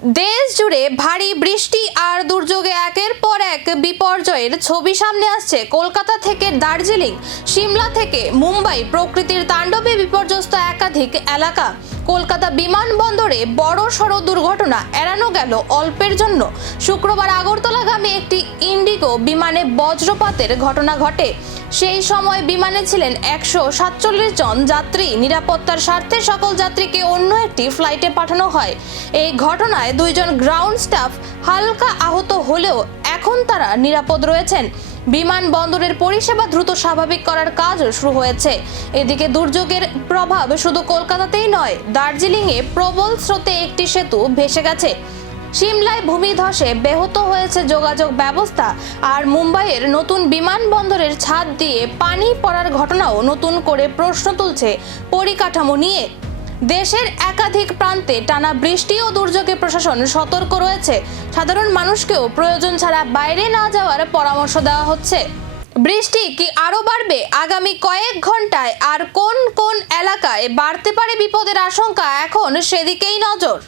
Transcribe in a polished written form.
দেশ জুড়ে ভারী বৃষ্টি আর দুর্যোগে একের পর এক বিপর্যয়ের ছবি সামনে আসছে। কলকাতা থেকে দার্জিলিং, সিমলা থেকে মুম্বাই, প্রকৃতির তাণ্ডবে বিপর্যস্ত একাধিক এলাকা। কলকাতা বিমানবন্দরে বড় সড় দুর্ঘটনা এড়ানো গেল অল্পের জন্য। শুক্রবার আগরতলাগামী একটি ইন্ডিগো বিমানে বজ্রপাতের ঘটনা ঘটে। সেই সময় বিমানে ছিলেন 147 জন যাত্রী। নিরাপত্তার স্বার্থে সকল যাত্রীকে অন্য একটি ফ্লাইটে পাঠানো হয়। এই ঘটনায় 2 জন গ্রাউন্ড স্টাফ হালকা আহত হলেও এখন তারা নিরাপদ রয়েছেন। বিমানবন্দরের পরিষেবা দ্রুত স্বাভাবিক করার কাজও শুরু হয়েছে। এদিকে দুর্যোগের প্রভাব শুধু কলকাতাতেই নয়, দার্জিলিংয়ে প্রবল স্রোতে একটি সেতু ভেসে গেছে। সিমলায় ভূমিধসে ব্যাহত হয়েছে যোগাযোগ ব্যবস্থা, আর মুম্বাইয়ের নতুন বিমানবন্দরের ছাদ দিয়ে পানি পড়ার ঘটনাও নতুন করে প্রশ্ন তুলছে পরিকাঠামো নিয়ে। দেশের একাধিক প্রান্তে টানা বৃষ্টি ও দুর্যোগে প্রশাসন সতর্ক রয়েছে। সাধারণ মানুষকেও প্রয়োজন ছাড়া বাইরে না যাওয়ার পরামর্শ দেওয়া হচ্ছে। বৃষ্টি কি আরো বাড়বে আগামী কয়েক ঘন্টায়? আর কোন কোন এলাকায় বাড়তে পারে বিপদের আশঙ্কা? এখন সেদিকেই নজর।